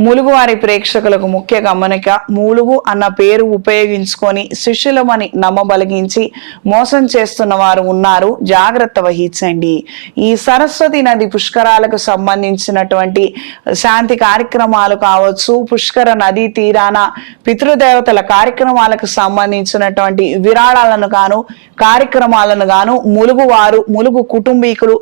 ములుగువారి ప్రేక్షకులకు ముఖ్య గమనిక మూలుగు అన్న పేరు ఉపయోగించుకొని శిష్యులమని నమ్మబలిగించి మోసం చేస్తున్న వారు ఉన్నారు. జాగ్రత్త వహించండి. ఈ సరస్వతి నది పుష్కరాలకు సంబంధించినటువంటి శాంతి కార్యక్రమాలు కావచ్చు పుష్కర నదీ తీరాన పితృదేవతల కార్యక్రమాలకు సంబంధించినటువంటి విరాళాలను గాను కార్యక్రమాలను గాను ములుగు వారు ములుగు కుటుంబీకులు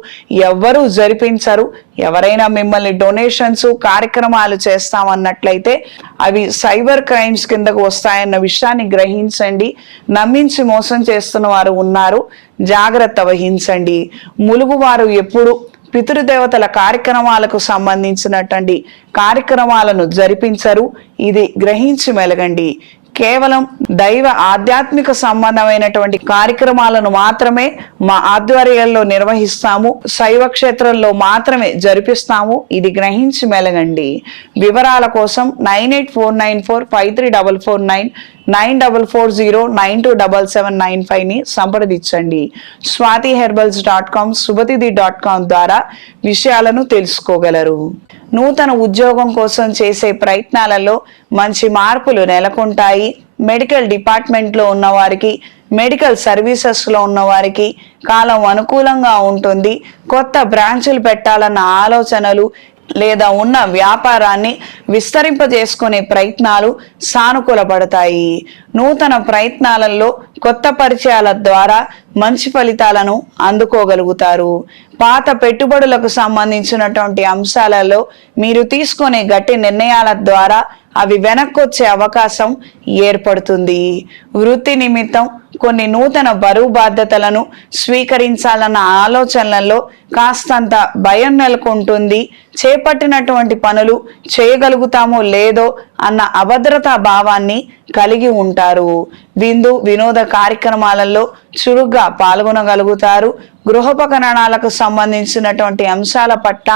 ఎవ్వరూ జరిపించరు. ఎవరైనా మిమ్మల్ని డొనేషన్స్ కార్యక్రమాలు చేస్తామన్నట్లయితే అవి సైబర్ క్రైమ్స్ కిందకు వస్తాయన్న విషయాన్ని గ్రహించండి. నమ్మించి మోసం చేస్తున్న వారు ఉన్నారు. జాగ్రత్త వహించండి. ములుగువారు ఎప్పుడు పితృదేవతల కార్యక్రమాలకు సంబంధించినటువంటి కార్యక్రమాలను జరిపించరు. ఇది గ్రహించి మెలగండి. కేవలం దైవ ఆధ్యాత్మిక సంబంధమైనటువంటి కార్యక్రమాలను మాత్రమే మా ఆధ్వర్యంలో నిర్వహిస్తాము. శైవ క్షేత్రంలో మాత్రమే జరిపిస్తాము. ఇది గ్రహించి మెలగండి. వివరాల కోసం nine eight four nine four five three double four nine nine double four zero nine two double seven nine ఫైవ్ని సంప్రదించండి. Swathi herbals dot com Subhatithi dot com ద్వారా విషయాలను తెలుసుకోగలరు. నూతన ఉద్యోగం కోసం చేసే ప్రయత్నాలలో మంచి మార్పులు నెలకొంటాయి. మెడికల్ డిపార్ట్మెంట్లో ఉన్నవారికి మెడికల్ సర్వీసెస్లో ఉన్నవారికి కాలం అనుకూలంగా ఉంటుంది. కొత్త బ్రాంచులు పెట్టాలన్న ఆలోచనలు లేదా ఉన్న వ్యాపారాన్ని విస్తరింపజేసుకునే ప్రయత్నాలు సానుకూలపడతాయి. నూతన ప్రయత్నాలలో కొత్త పరిచయాల ద్వారా మంచి ఫలితాలను అందుకోగలుగుతారు. పాత పెట్టుబడులకు సంబంధించినటువంటి అంశాలలో మీరు తీసుకునే గట్టి నిర్ణయాల ద్వారా అవి వెనక్కొచ్చే అవకాశం ఏర్పడుతుంది. వృత్తి నిమిత్తం కొన్ని నూతన బరువు బాధ్యతలను స్వీకరించాలన్న ఆలోచనలలో కాస్తంత భయం నెలకొంటుంది. చేపట్టినటువంటి పనులు చేయగలుగుతామో లేదో అన్న అభద్రతా భావాన్ని కలిగి ఉంటారు. విందు వినోద కార్యక్రమాలలో చురుగ్గా పాల్గొనగలుగుతారు. గృహోపకరణాలకు సంబంధించినటువంటి అంశాల పట్ల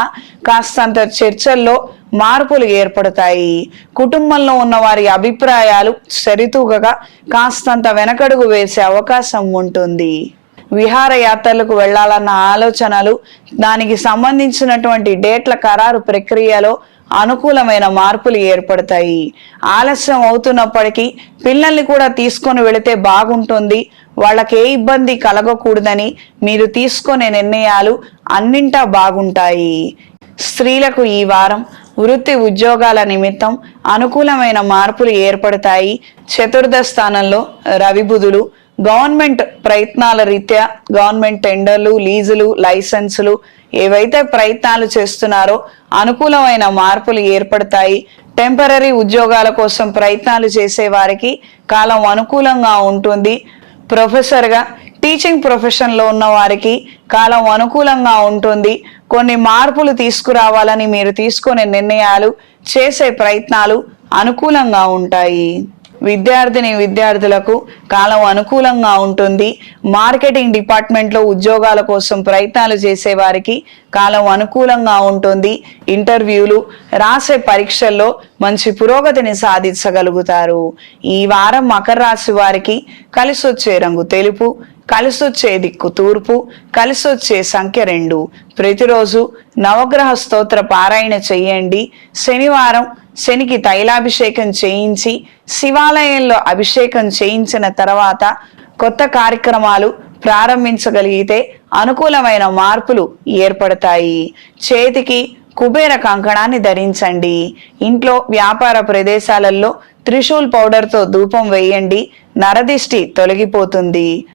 కాస్తంత చర్చల్లో మార్పులు ఏర్పడతాయి. కుటుంబంలో ఉన్న వారి అభిప్రాయాలు సరితూగగా కాస్తంత వెనకడుగు వేసే అవకాశం ఉంటుంది. విహారయాత్రలకు వెళ్ళాలన్న ఆలోచనలు దానికి సంబంధించినటువంటి డేట్ల ఖరారు ప్రక్రియలో అనుకూలమైన మార్పులు ఏర్పడతాయి. ఆలస్యం అవుతున్నప్పటికీ పిల్లల్ని కూడా తీసుకొని వెళితే బాగుంటుంది. వాళ్ళకి ఏ ఇబ్బంది కలగకూడదని మీరు తీసుకునే నిర్ణయాలు అన్నింటా బాగుంటాయి. స్త్రీలకు ఈ వారం వృత్తి ఉద్యోగాల నిమిత్తం అనుకూలమైన మార్పులు ఏర్పడతాయి. చతుర్థ స్థానంలో రవిబుధులు గవర్నమెంట్ ప్రయత్నాల రీత్యా గవర్నమెంట్ టెండర్లు లీజులు లైసెన్సులు ఏవైతే ప్రయత్నాలు చేస్తున్నారో అనుకూలమైన మార్పులు ఏర్పడతాయి. టెంపరీ ఉద్యోగాల కోసం ప్రయత్నాలు చేసే వారికి కాలం అనుకూలంగా ఉంటుంది. ప్రొఫెసర్గా టీచింగ్ ప్రొఫెషన్లో ఉన్న వారికి కాలం అనుకూలంగా ఉంటుంది. కొన్ని మార్పులు తీసుకురావాలని మీరు తీసుకునే నిర్ణయాలు చేసే ప్రయత్నాలు అనుకూలంగా ఉంటాయి. విద్యార్థిని విద్యార్థులకు కాలం అనుకూలంగా ఉంటుంది. మార్కెటింగ్ డిపార్ట్మెంట్లో ఉద్యోగాల కోసం ప్రయత్నాలు చేసే వారికి కాలం అనుకూలంగా ఉంటుంది. ఇంటర్వ్యూలు రాసే పరీక్షల్లో మంచి పురోగతిని సాధించగలుగుతారు. ఈ వారం మకర రాశి వారికి కలిసొచ్చే రంగు తెలుపు కలిసొచ్చే దిక్కు తూర్పు కలిసొచ్చే సంఖ్య రెండు. ప్రతిరోజు నవగ్రహ స్తోత్ర పారాయణ చేయండి శనివారం శనికి తైలాభిషేకం చేయించి శివాలయంలో అభిషేకం చేయించిన తర్వాత కొత్త కార్యక్రమాలు ప్రారంభించగలిగితే అనుకూలమైన మార్పులు ఏర్పడతాయి. చేతికి కుబేర కంకణాన్ని ధరించండి. ఇంట్లో వ్యాపార ప్రదేశాలలో త్రిశూల్ పౌడర్తో ధూపం వేయండి. నరదిష్టి తొలగిపోతుంది.